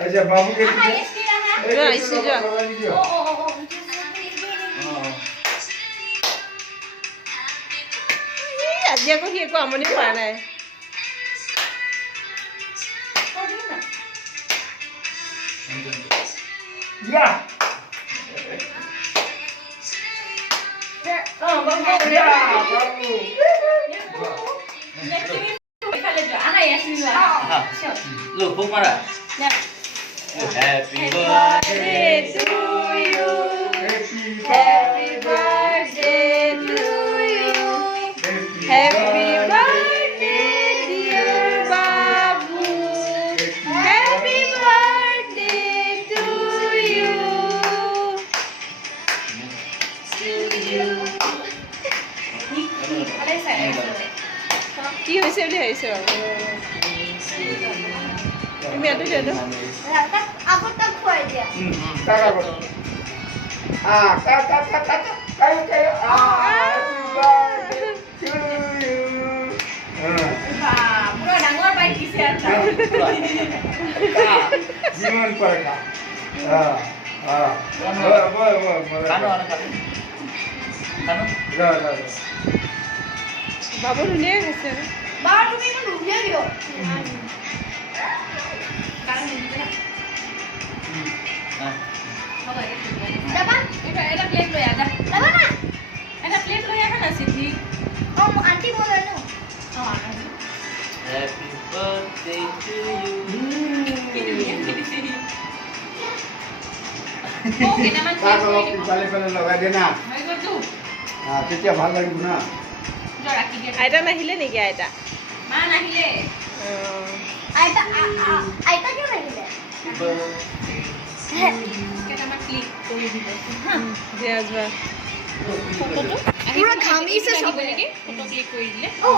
अच्छा बाबू के ऐसे जा আজি আকৌ সি একো আমনি কৰা নাই या Look, book mara. Happy birthday to you happy birthday to you happy birthday dear babu happy birthday to you কি হৈছে বুলি ভাবিছে বাবু তুমি এটো দেন আগত তাক খুৱাই দিয়া काका को आ काका काका काका आ পুৰা ডাঙৰ বাইক দিছে আৰু जीवन पर का हां हां बोल बोल बोल Kano ano kano? Kano? जा जा বাবু ধুনীয়া হৈছে বা তুমি ইমান নুলিয়াই দিও কাৰণ নিদিলে না Ah. যাবা এটা প্লেট লৈ আজা যাবা না এটা প্লেট লৈ আহা না সিদ্ধি ও আন্টি মই লৈ নো Happy birthday to you. काका पहले पहले लगा देना हां তেতিয়া ভাল লাগিব না আইতা নাহিলে নেকি আইতা মা নাহিলে আইতা আইতা কিয় নাহিলে কেটামান ক্লিক কৰি দিব দিয়া যোৱা পুৰা ঘামিছে সবে নেকি ফটো ক্লিক কৰি দিলে ও